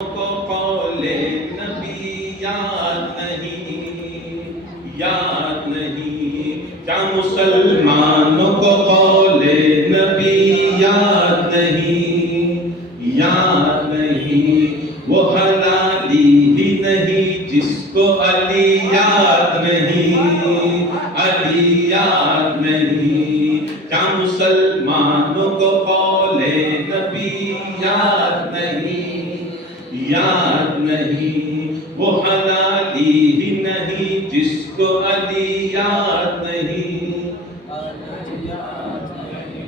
کو قول نبی یاد نہیں، یاد نہیں، کیا مسلمانوں کو قول نبی یاد نہیں، یاد نہیں، وہ حلالی ہی نہیں جس کو علی یاد نہیں، علی یاد نہیں، کیا مسلمانوں کو قول نبی یاد نہیں، یاد نہیں، وہ حلالی ہی نہیں جس کو علی یاد نہیں،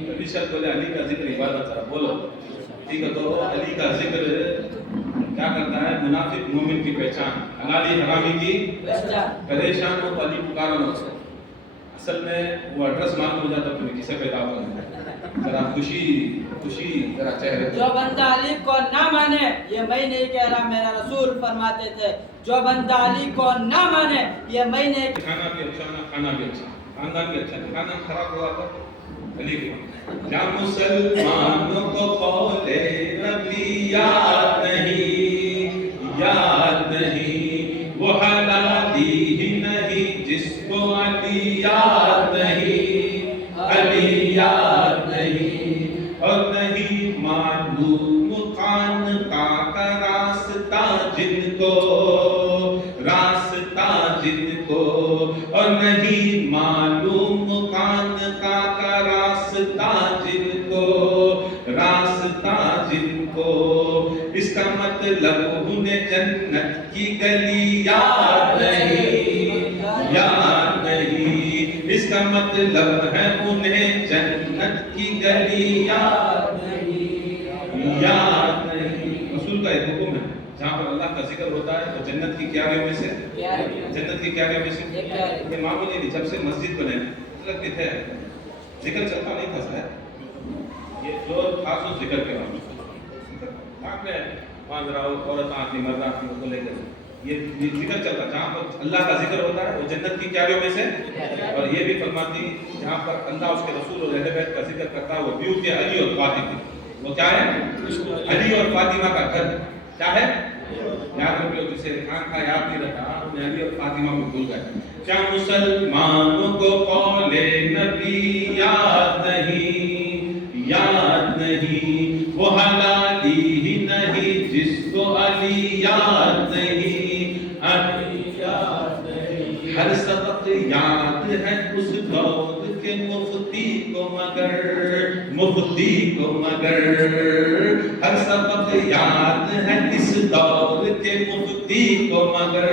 علی شاہ بولے علی کا ذکر عبادت ہے، بولو ٹھیک ہے؟ تو علی کا ذکر کیا کرتا ہے؟ منافق مومن کی پہچان، حلالی حرامی کی پریشان ہو تو علی پکارا نہ ہو، اصل میں وہ ایڈریس معلوم ہو جاتا تو کسے پیدا ہو ذرا خوشی ذرا چہرے جو بندہ علی کو نہ مانے، یہ میں نہیں کہہ رہا، میرا رسول فرماتے تھے جو بندہ علی کو نہ مانے، یہ میں نہیں، کھانا بھی اچھا نہ کھانا بھی اچھا، خاندان بھی اچھا نہیں، خاندان خراب ہوا تو علی کو یا مسلمانوں کو قول نبی یاد نہیں، یاد نہیں، وہ حلالی ہی نہیں جس کو علی یاد نہیں، علی یاد نہیں، اور نہیں معلوم خانقاہ کا راستہ جن کو، راستہ جن کو، اور نہیں معلوم خانقاہ کا راستہ جن کو، راستہ جن کو، اس کا مطلب انہیں جنت کی گلی یاد نہیں، یاد نہیں، اس کا مطلب ہے انہیں جنت کی گلی یاد نہیں، یاد نہیں۔ رسول کا ایک حکم ہے جہاں پر اللہ کا ذکر ہوتا ہے تو جنت کی کیا میں سے، جنت کی کیا میں سے، یہ معمولی نہیں، جب سے مسجد بنے لگتے تھے ذکر چلتا نہیں تھا سر، یہ جو خاص ذکر کے نام آپ میں وہاں ذرا عورت آتی مرد آتی کو لے کر یہ ذکر چلتا، جہاں پر اللہ کا ذکر ہوتا ہے وہ جنت کی کیا میں سے، اور یہ بھی فرماتی جہاں پر اللہ اس کے رسول اور اہل بیت کا ذکر کرتا ہے وہ بیوت علی اور فاطمہ، وہ کیا ہے؟ علی اور فاطمہ کا گھر کیا ہے؟ یاد رکھ لو، جسے خان کا یاد نہیں رکھا انہیں علی اور فاطمہ کو بھول گئے۔ کیا مسلمانوں کو قول نبی یاد نہیں، یاد نہیں، وہ حلالی ہی نہیں جس کو علی یاد نہیں، علی یاد نہیں، ہر سبق یاد ہے اس دور کے مفتی کو مگر، مفتی کو مگر، ہر سبق یاد ہے اس دور کے مفتی کو مگر،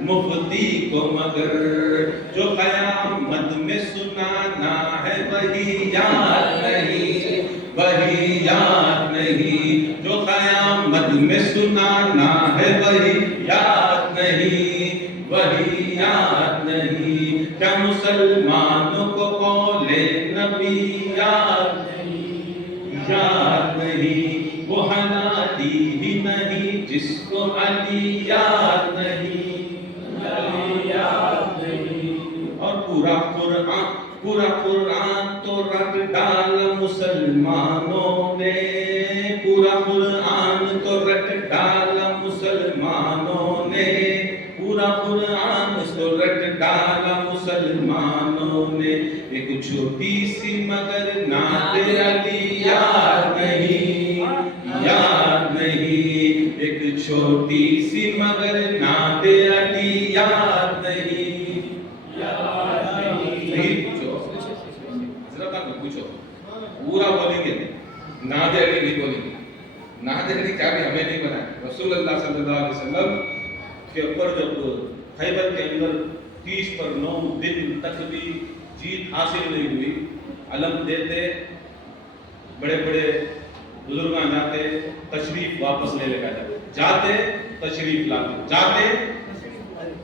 مفتی کو مگر، جو قیامت میں سنانا ہے وہی یاد نہیں، وہی یاد نہیں، جو قیامت میں سنانا ہے وہی یاد نہیں، وہی یاد نہیں، کیا مسلمانوں کو قول نبی یاد نہیں، یاد نہیں، وہ حلالی ہی نہیں جس کو علی یاد نہیں، علی یاد نہیں، اور پورا قرآن تو رٹ ڈالا مسلمانوں نے، پورا قرآن تو رٹ ڈالا مسلمانوں نے، پورا قرآن تو رٹ ڈالا مسلمانوں نے، ایک چھوٹی سی مگر نعت علی یاد نہیں، یاد نہیں، ایک چھوٹی سی مگر نعت علی یاد نہیں، یاد نہیں، پوچھو حضرت آپ پوچھو، پورا بولیں گے نعت علی نہیں بولیں گے، نعت علی کیا بھی ہمیں نہیں بنایا، رسول اللہ صلی اللہ علیہ وسلم کے اوپر جب خیبر کے اندر 30 پر 9 دن تک بھی جیت حاصل نہیں ہوئی، علم دیتے بڑے بڑے بزرگاں جاتے تشریف واپس لے لے جاتے تشریف لاتے، جاتے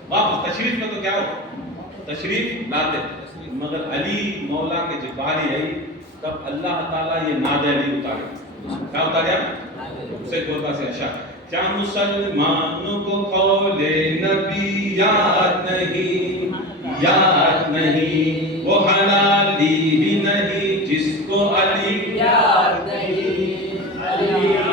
واپس، تشریف میں تو کیا ہو تشریف لاتے، مگر علی مولا کے جب باری آئی تب اللہ تعالیٰ یہ نعت علی اتارے، کیا اتاریا؟ اسے بولتا سے اشار، کیا مسلمانوں کو قول نبی یاد نہیں، یاد نہیں، وہ حلالی ہی نہیں جس کو علی یاد نہیں، علی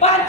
5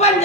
5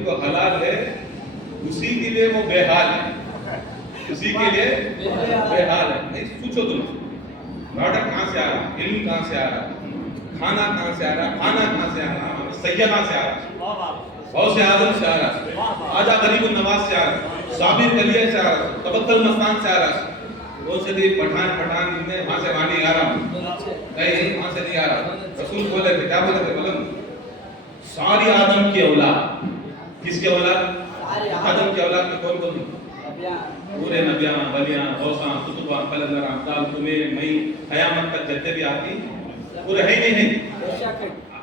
خواتین کو حلال ہے اسی کے لیے وہ بے حال ہے، اسی کے لیے بے حال ہے. نہیں پوچھو تم پروڈکٹ کہاں سے آ رہا، علم کہاں سے آ رہا، کھانا کہاں سے آ رہا، کھانا کہاں سے آ رہا، سیدہ سے آ رہا، غوث اعظم سے آ رہا، خواجہ غریب النواز سے آ رہا، صابر کلیہ سے آ رہا، تبتل مستان سے آ رہا. وہ سے بھی پٹھان میں وہاں سے وہاں نہیں آ رہا، نہیں وہاں سے نہیں آ رہا. رسول بولے تھے کیا بولے تھے معلوم؟ ساری آدم کی اولاد، کس کی اولاد؟ آدم کی اولاد میں کون کون؟ پورے نبیاں ولیاں غوثاں قطباں قلندراں دال تمہیں میں قیامت تک جتنے بھی آتی پورے ہے نہیں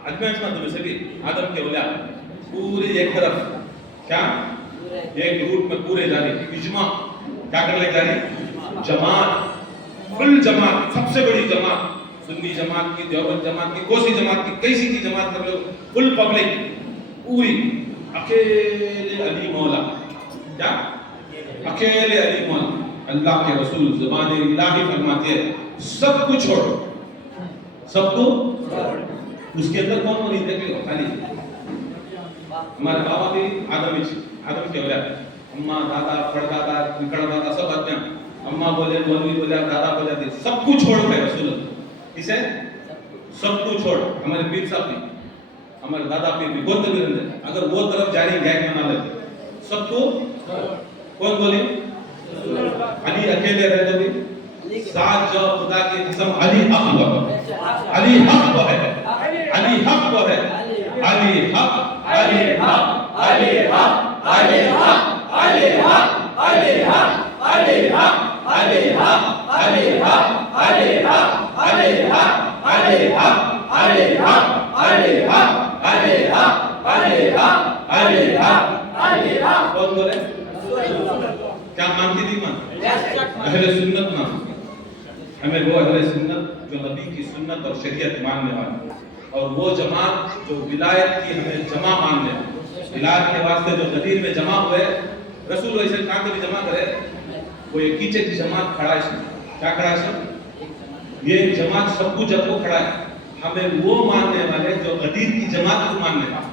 اجمعین تمہیں سے بھی آدم کے اولاد پوری ایک طرف کیا ایک روٹ میں پورے جا رہی اجماع کیا کر لے جا رہی جماعت فل جماعت سب سے بڑی جماعت سنی جماعت کی دیوبند جماعت کی کوسی جماعت کی کیسی کی جماعت کر لو فل پبلک پوری اکیلے علی مولا کیا اکیلے علی مولا اللہ کے رسول زبان الہی فرماتے ہیں سب کو چھوڑو سب کو اس کے اندر کون نہیں دیکھ لو خالی ہمارے بابا بھی آدم کے اولاد اماں دادا پردادا نکڑدادا سب آتے ہیں اماں بولے مولوی بولے دادا بولے سب کو چھوڑ گئے رسول اسے سب کو چھوڑ ہمارے پیر صاحب بھی ہمارے دادا پیر بھی بولتے بھی رہتے اگر وہ طرف جاری گیگ بنا لیتے سب کو کون بولے علی اکیلے رہتے بھی ساتھ جو خدا کی قسم علی حق ہے علی حق ہے علی حق ہے علی حق علی حق علی حق علی حق علی حق علی حق علی حق علی حق علی حق علی حق علی حق علی حق علی حق علی حق علی حق علی حق علی حق علی حق کون بولے کیا مانتی تھی مان اہل سنت مان ہمیں وہ اہل سنت جو نبی کی سنت اور شریعت ماننے والے اور وہ جماعت جو ولایت کی ہمیں جمع ماننے ولایت کے واسطے جو غدیر میں جمع ہوئے رسول ویسے کہاں کے بھی جمع کرے وہ ایک نیچے کی جماعت کھڑا ہے کیا کھڑا ہے یہ جماعت سب کو جب کو کھڑا ہے ہمیں وہ ماننے والے جو غدیر کی جماعت کو ماننے والے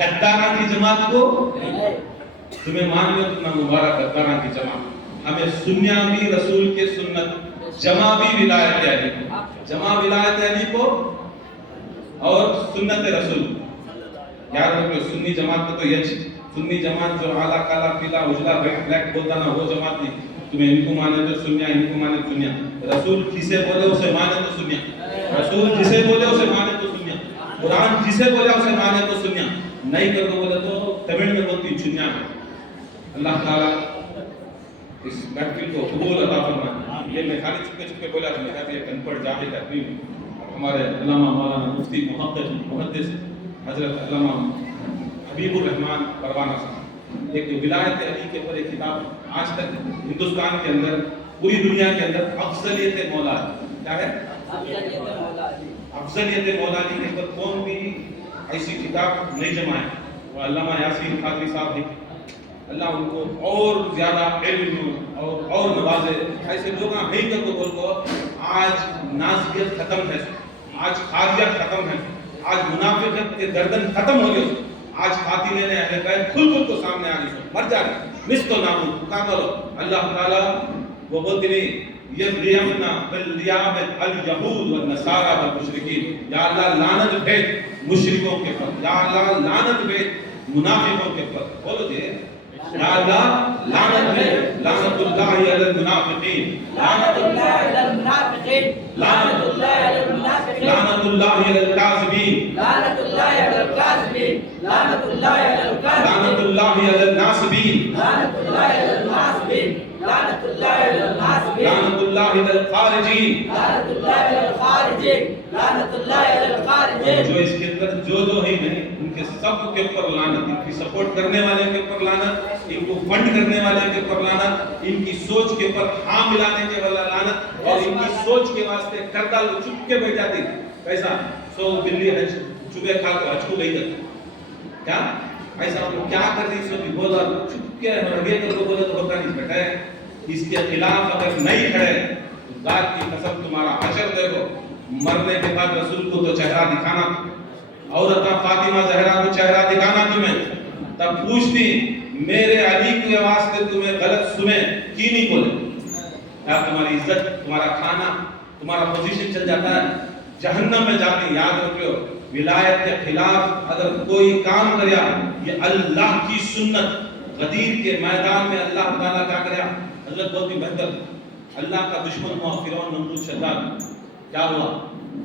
گدارہ کی جماعت کو تمہیں مان لو تمہیں مبارک گدارہ کی جماعت ہمیں سنیا بھی رسول کے سنت جمع بھی ولایت علی کو جمع ولایت علی کو اور سنت رسول یاد رکھو سنی جماعت کو تو یہ سنی جماعت جو اعلیٰ کالا پیلا اجلا بلیک بولتا نا وہ جماعت نہیں تمہیں ان کو مانے تو سنیا ان کو مانے تو سنیا رسول جسے بولے اسے مانے تو سنیا رسول جسے بولے اسے مانے تو سنیا قرآن جسے بولے اسے مانے تو سنیا نہیں کر دو بولے تو تمل میں بولتی چنیا ہے اللہ تعالیٰ اس محفل کو قبول عطا فرمائے یہ میں خالی چھپے چھپے بولا تھا میں کہ ان پڑھ جاہل آدمی ہمارے علامہ مولانا مفتی محدث حضرت علامہ حبیب الرحمان پروانہ صاحب ایک ولایت علی کے اوپر ایک کتاب آج تک ہندوستان کے اندر پوری دنیا کے اندر افضلیت مولا کیا ہے افضلیت مولا علی کے اوپر کون بھی ایسی کتاب نہیں جمع ہے وہ علامہ یاسین قادری صاحب ہیں اللہ ان کو اور زیادہ علم اور نوازے ایسے لوگ ہیں کر کو بول کو آج نازیت ختم ہے آج خاریت ختم ہے آج منافقت کے گردن ختم ہو گئے آج خاتینیں نے اہل بیت کھل کو سامنے آ گئی مر جا رہے مس تو نابود کا کرو اللہ تعالیٰ وہ بولتے نہیں یبریمنا بالریابت الیہود والنصارى والمشرکین یا اللہ لعنت بھیج مشرکوں کے پر یا اللہ لعنت بھیج منافقوں کے پر بولو جی یا اللہ لعنت بھیج لعنت اللہ علی المنافقین لعنت اللہ علی المنافقین لعنت اللہ علی المنافقین لعنت اللہ علی الکاذبین لعنت اللہ علی الکاذبین لعنت اللہ علی الکاذبین لعنت اللہ علی الناصبین لعنت اللہ علی الناصبین لعنت اللہ علی الناصبین لعنت اللہ علی الخارجین لعنت اللہ علی الخارجین لعنت اللہ علی الخارجین جو اس کے اندر جو ہی نہیں ان کے سب کے اوپر لعنت ان کی سپورٹ کرنے والے کے اوپر لعنت ان کو فنڈ کرنے والے کے اوپر لعنت ان کی سوچ کے اوپر ہاں ملانے کے والا لعنت اور ان کی سوچ کے واسطے کردہ لوگ چپ کے بیٹھ جاتے کیسا سو بلی حج چبے کھا کو حج کو گئی کرتے کیا ایسا کیا کر رہی سو بھی بولا چپ کے ہرگے کر کو بولے تو ہوتا نہیں بیٹا ہے اس کے خلاف اگر نہیں کھڑے تو ذات کی قسم تمہارا حشر دیکھو مرنے کے بعد رسول کو تو چہرہ دکھانا عورتہ فاطمہ زہرا کو چہرہ دکھانا تمہیں تب پوچھتی میرے علی کے واسطے تمہیں غلط سنے کی نہیں بولے؟ کیا تمہاری عزت، تمہارا کھانا، تمہارا پوزیشن چل جاتا ہے؟ جہنم میں جاتی. یاد رکھو ولایت کے خلاف اگر کوئی کام کریا، یہ اللہ کی سنت. غدیر کے میدان میں اللہ تعالیٰ کیا کریا؟ حضرت بہت ہی بہتر، اللہ کا دشمن ہوا فرعون نمرود شداد، کیا ہوا؟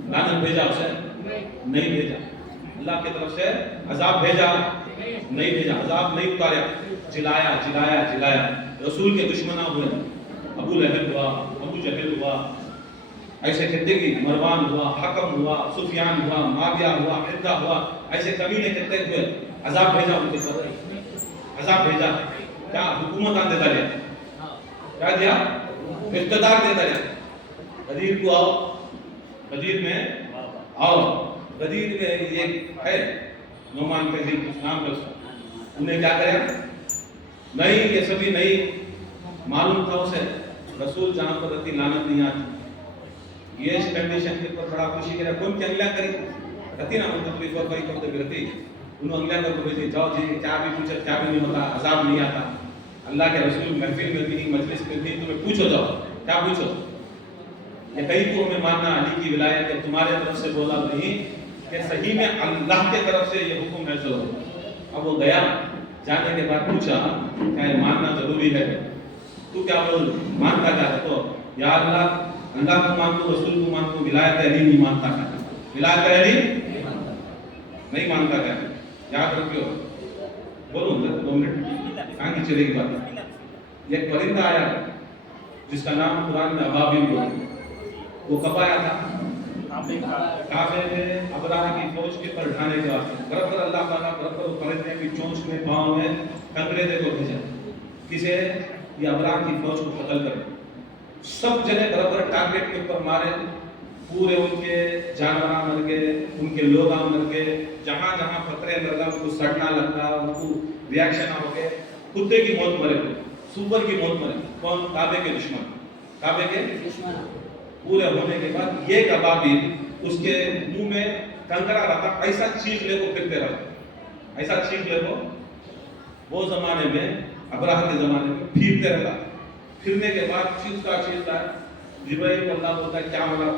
لعنت بھیجا اسے؟ نہیں بھیجا. اللہ کی طرف سے عذاب بھیجا؟ نہیں بھیجا. عذاب نہیں اتاریا، جلایا جلایا جلایا. رسول کے دشمناں ہوئے، ابو لہب ہوا، ابو جہل ہوا، ایسے کہتے کہ مروان ہوا، حکم ہوا، سفیان ہوا، معاویہ ہوا، حدہ ہوا، ایسے کمینے کہتے ہوئے عذاب بھیجا ان کے ساتھ. عذاب بھیجا. کیا حکومت آن دیتا لیا؟ کیا دیا؟ اقتدار دیتا لیا. غدیر کو آؤ، غدیر میں آؤ. غدیر میں یہ ہے نعمان فضیل نام ہے اس کا. انہیں کیا کریا؟ نہیں، یہ سبھی نہیں معلوم تھا اسے رسول جہاں پر رہتی لعنت نہیں آتی. یہ اس کنڈیشن کے پر بڑا خوشی کرا کون کی انگلیاں کری رہتی نا ان تکلیف اور بڑی کرتے بھی رہتی. انہوں انگلیاں کر کے بھیجے، جاؤ جی کیا بھی پوچھے کیا بھی نہیں ہوتا، عذاب نہیں آتا. اللہ کے رسول محفل میں بھی نہیں، مجلس میں بھی تمہیں پوچھو، جاؤ کیا پوچھو. یہ کہیں تو ہمیں ماننا علی کی ولایت کہ تمہارے طرف سے بولا نہیں کہ صحیح میں اللہ کے طرف سے یہ حکم ہے. چلو اب وہ گیا، جانے کے بعد پوچھا کیا یہ ماننا ضروری ہے؟ تو کیا بول مانتا کیا ہے؟ تو یا اللہ، اللہ کو مانتا، رسول کو مانتا، ولایت علی نہیں مانتا. کیا ولایت علی نہیں مانتا؟ کیا یاد رکھو. بولو 2 منٹ آگے چلے گی بات. ایک پرندہ آیا جس کا نام قرآن میں ابابیل ہوا. وہ کب آیا تھا؟ کعبے میں ابراہ کی فوج کے پر ڈھانے کے واسطے. برابر اللہ تعالیٰ برابر پرندے کی چونچ میں پاؤں میں کنگرے دے کو بھیجا. کسے؟ یہ ابراہ کی فوج کو قتل کر. سب جگہ برابر ٹارگیٹ کے اوپر مارے. پورے ان کے جانوراں مر گئے، ان کے لوگ مر گئے. جہاں جہاں خطرے لگا ان کو سڑنا لگا، ان کو ریاکشن ہو گئے. کتے کی موت مرے، سور کی موت مرے. کون؟ کعبے کے دشمن. کعبے کے دشمن پورے ہونے کے بعد یہ ابابیل اس کے منہ میں کنکرا رکھا، ایسا چیخ لے کو پھرتے رہا، ایسا چیخ لے کو. وہ زمانے میں ابراہ کے زمانے میں پھرتے رہا. پھرنے کے بعد چیختا چیختا جبرائیل کو اللہ بولتا ہے کیا ہوگا؟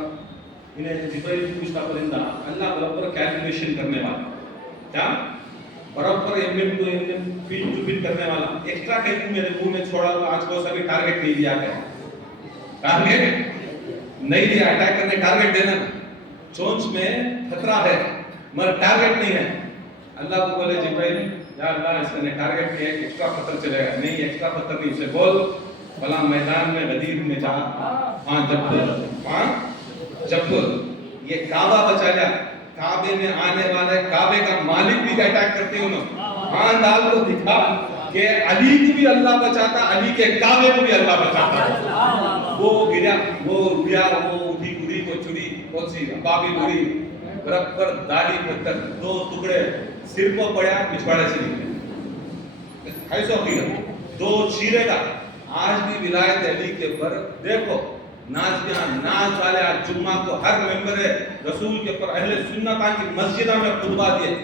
انہیں جبرائیل پوچھتا پرندہ، اللہ برابر کیلکولیشن کرنے والا، کیا برابر فیل ٹو فیل کرنے والا. ایکسٹرا کہیں میرے منہ میں چھوڑا تو آج کو سبھی ٹارگیٹ نہیں دیا گیا. ٹارگیٹ نہیں دیا، اٹیک کرنے ٹارگیٹ دینا. چونچ میں خطرہ ہے مگر ٹارگیٹ نہیں ہے. اللہ کو بولے جبرائیل یا اللہ اس نے ٹارگیٹ کیا ہے، ایکسٹرا پتھر چلے گا. نہیں ایکسٹرا پتھر نہیں، اسے بول فلاں میدان میں غدیر میں جا 5 جب یہ کعبہ بچا لیا. کعبے میں آنے والے کعبے کا مالک بھی اٹیک کرتے انہوں. ہاں ڈال کو دکھا کہ علی کو بھی اللہ بچاتا، علی کے کعبے کو بھی اللہ بچاتا. وہ گریا، وہ ریا، وہ اٹھی گری کو چڑی کون سی بابی گری برابر داڑھی پتھر 2 ٹکڑے سر کو پڑیا، پچھواڑے سے نکلے. ایسا کیا 2 چیرے گا. آج بھی ولایت علی کے پر دیکھو ناز والے جمعہ کو ہر ممبر رسول کے پر اہل سنت کی مسجدہ میں خطبہ دیے.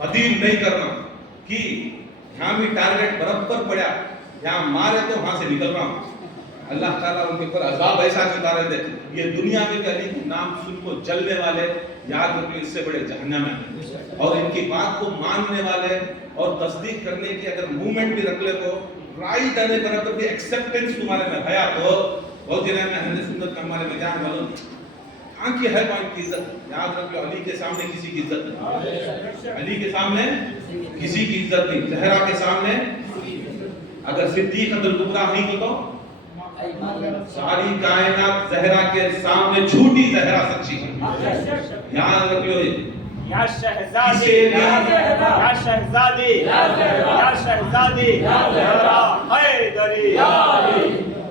عدیل نہیں کرنا کہ یہاں بھی ٹارگیٹ برابر پڑیا، یہاں مارے تو وہاں سے نکل رہا ہوں. اللہ تعالیٰ ان کے پر عذاب ایسا اتارے دے. یہ دنیا میں بھی علی کے نام سن کو جلنے والے یاد رکھو اس سے بڑے جہنم ہیں. اور ان کی بات کو ماننے والے اور تصدیق کرنے کی اگر موومنٹ بھی رکھ لے تو رائٹ آنے برابر بھی ایکسپٹنس تمہارے میں ہے تو بہت جنہیں میں اہل سنت کا ہمارے میں جان معلوم کہاں کی ہے پوائنٹ کی عزت. یاد رکھو علی کے سامنے کسی کی عزت نہیں. علی کے سامنے کسی کی عزت نہیں. زہرا کے سامنے اگر صدیقہ الکبریٰ نہیں ہو تو ساری کائنات زہرا کے سامنے جھوٹی، زہرا سچی ہے. یاد رکھو یا شہزادی یا شہزادی یا شہزادی زہرا حیدری.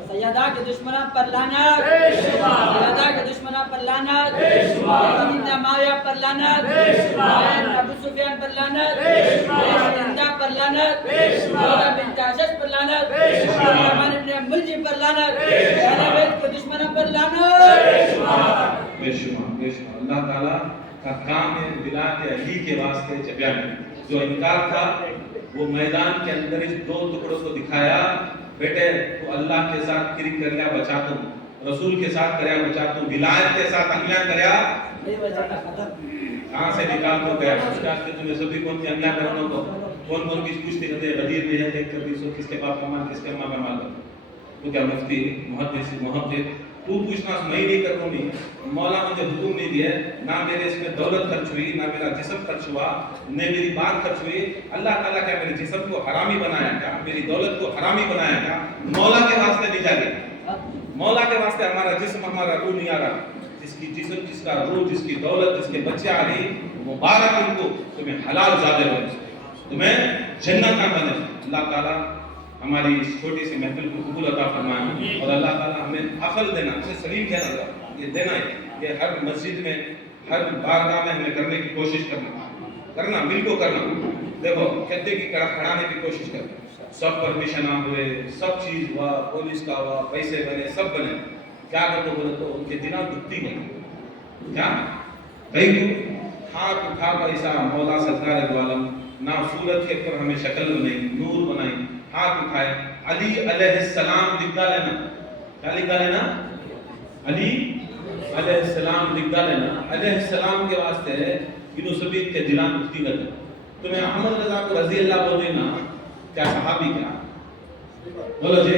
سیدہ کے دشمنوں پر لعنت، سیدہ کے دشمنوں پر لعنت، بنت معاویہ پر لعنت، ابو سفیان پر لعنت، ہندہ پر لعنت، بنت اشج پر لعنت، عثمان بن ملجم پر لعنت، اہل بیت کے دشمنوں پر لعنت. بے شمار اللہ تعالیٰ کا کام ہے ولایت علی کے واسطے. جب جو انکار تھا وہ میدان کے اندر اس دو ٹکڑوں کو دکھایا, بیٹے تو اللہ کے ساتھ کرک کریا بچا تم, رسول کے ساتھ کریا بچا تم, ولایت کے ساتھ انگلیاں کریا کہاں سے نکال کو گیا. کہ تمہیں سبھی کون کی انگلیاں کرنے کو کون کون کس پوچھتے کرتے غدیر میں ہے دیکھ کر بھی سو کس کے باپ کا مال کس کے ماں کا مال. تو کیا مفتی محمد تو پوچھنا میں نہیں کروں گی, مولا مجھے حکم نہیں دیا, نہ میرے اس میں دولت خرچ ہوئی, نہ میرا جسم خرچ ہوا, نہ میری بات خرچ ہوئی. اللہ تعالیٰ کیا میرے جسم کو حرامی بنایا کیا, میری دولت کو حرامی بنایا کیا؟ مولا کے واسطے نہیں جاگے, مولا کے واسطے ہمارا جسم ہمارا روح نہیں آ رہا. جس کی جسم جس کا روح جس کی دولت جس کے بچے آ رہی مبارک ان کو, تمہیں حلال زادے ہو, تمہیں جنت نہ بنے. اللہ تعالیٰ ہماری اس چھوٹی سی محفل کو قبول عطا فرمائے, اور اللہ تعالیٰ ہمیں عقل دینا, ہمیں سلیم دینا, یہ دینا ہے. یہ ہر مسجد میں ہر بارگاہ میں ہمیں کرنے کی کوشش کرنا مل کو کرنا. دیکھو کہتے کی کھڑانے کی کوشش کرنا, سب پرمیشن ہوئے, سب چیز ہوا, پولیس کا ہوا, پیسے بنے, سب بنے, کیا کر دو بولے تو ان کے دنوں دکھتی گئے. کیا کہیں ہاتھ اٹھا کر ایسا مولا سرکار دو عالم نہ سورت کے اوپر ہمیں شکل بنائی, نور بنائی, ہاتھ اٹھائے, علی علیہ السلام لکھا لینا. کیا لکھا لینا؟ علی علیہ السلام لکھا لینا. علیہ السلام کے واسطے انہوں سبھی کے دلان اٹھتی گئے. تمہیں احمد رضا کو رضی اللہ بول دینا, کیا صحابی کیا بولو جی,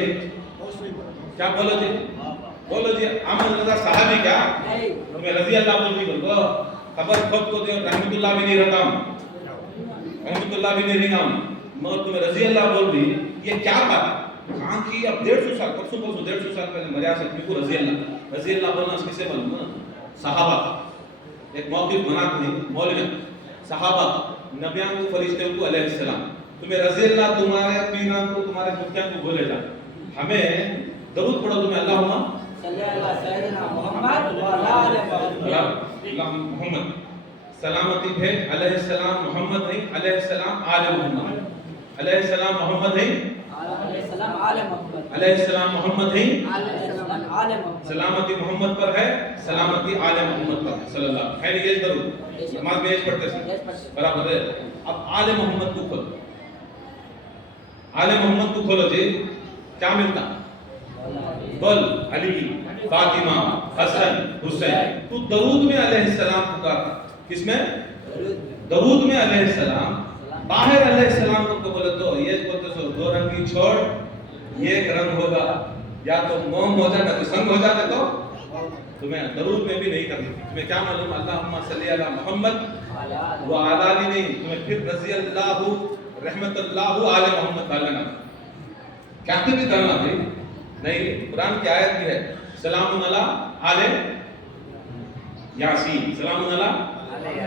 کیا بولو جی, بولو جی احمد رضا صحابی کیا, تمہیں رضی اللہ بول دی بولو. خبر خود کو دے, رحمت اللہ بھی نہیں رہتا ہوں, رحمت اللہ بھی نہیں رہتا ہوں, مگر تمہیں رضی اللہ بول دی, یہ کیا بات کہاں کی؟ اب 150 سال پرسوں 150 سال پہلے مریا سکتی کو رضی اللہ بولنا اس کسے بولنا؟ صحابہ. ایک موقف بنا کے مولوی صحابہ نبیان کو فرشتے کو علیہ السلام, تمہیں رضی اللہ تمہارے پیران کو تمہارے مفتیان کو بولے جا. ہمیں درود پڑھو تمہیں اللہم صلی اللہ سیدنا محمد وعلا محمد, سلامتی بھیج علیہ السلام محمد نہیں, علیہ السلام آل محمد, علیہ السلام محمد نہیں, علیہ السلام آل محمد, علیہ السلام محمد نہیں, علیہ السلام آل محمد. سلامتی محمد پر ہے, سلامتی آل محمد پر ہے صلی اللہ. خیر یہ درود نماز میں یہ پڑھتے ہیں برابر ہے. اب آل محمد کو کھولو, آل محمد کو کھولو جی, کیا ملتا؟ بول علی, فاطمہ, حسن, حسین. تو درود میں علیہ السلام پکارتا, کس میں؟ درود میں علیہ السلام. باہر علیہ السلام کو بولے تو یہ بولتے سو دو رنگی چھوڑ, یہ ایک رنگ ہوگا, یا تو موم ہو جاتا تو سنگ ہو جاتا, تو تمہیں درود میں بھی نہیں کرنا. تمہیں کیا معلوم اللہم صلی علی محمد و علی نہیں, تمہیں پھر رضی اللہ رحمت اللہ آل محمد ڈالنا. کہتے بھی ڈالنا بھائی نہیں, قرآن کی آیت بھی ہے سلام علی آل یاسین, سلام علی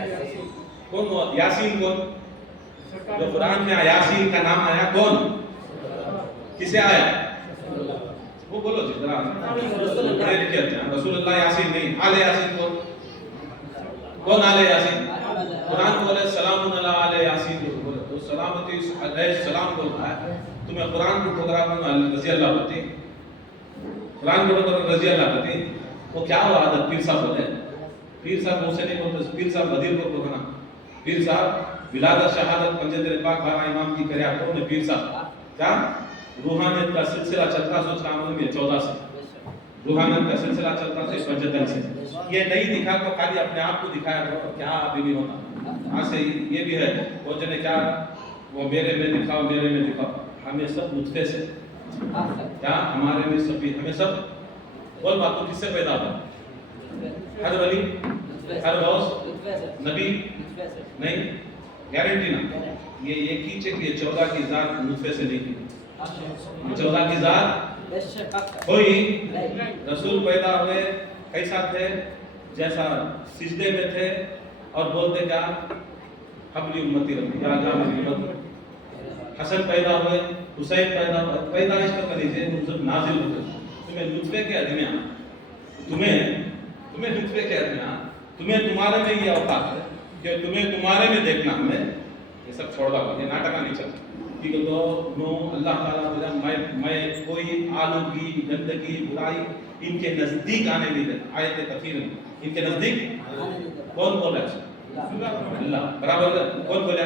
کون یاسین, کون جو قرآن میں یاسین کا نام آیا کون, کسے آیا وہ بولو جی ذرا, پڑھے لکھے ہیں رسول اللہ یاسین نہیں, آل یاسین کون آل یاسین؟ قرآن بولے سلام علی آل یاسین, تو سلامتی علیہ السلام بولتا ہے. تمہیں قرآن کو ٹھکرا رضی اللہ ہوتی, قرآن کو ٹھکرا رضی اللہ ہوتی. وہ کیا ہوا عادت, پیر صاحب بولے, پیر صاحب اسے نہیں بولتے, پیر صاحب غدیر کو ٹھکرا, پیر صاحب ولادت شہادت پنجتر پاک بارہ امام کی کریا تو نے پیر صاحب کیا روحانیت کا سلسلہ چلتا سوچ رہا ہوں میں 14 سے, روحانیت کا سلسلہ چلتا سے 75 سے. یہ نہیں دکھا تو خالی اپنے آپ کو دکھایا کرو, کیا ابھی نہیں ہوتا. ہاں سے یہ بھی ہے وہ جنے کیا وہ میرے میں دکھاؤ, میرے میں دکھاؤ. ہمیں سب نطفے سے, کیا ہمارے میں سب, ہمیں سب بول بات تو کس سے پیدا ہوا؟ ہر ولی, ہر غوث, نبی نہیں, گارنٹی نا. یہ ایک ہی چیک, یہ 14 کی ذات نطفے سے نہیں تھی, 14 کی ذات ہوئی. رسول پیدا ہوئے کیسا تھے, جیسا سجدے میں تھے اور بولتے کیا حبلی امتی ربی یا جا میری امت. حسن پیدا ہوئے, حسین پیدا ہوئے, پیدائش کا کلیجے نازل ہوتے. تمہیں نطفے کے ادمیاں, تمہیں نطفے کے ادمیاں, تمہیں تمہارے میں یہ اوقات ہے کہ تمہیں تمہارے میں دیکھنا. ہمیں یہ سب چھوڑ دو, یہ ناٹکا نہیں چلتا. ٹھیک ہے تو نو اللہ تعالیٰ بولا میں کوئی آلودگی, گندگی, برائی ان کے نزدیک آنے نہیں دیتا. آیت کثیر ان کے نزدیک کون بولا؟ اللہ. برابر کون بولا؟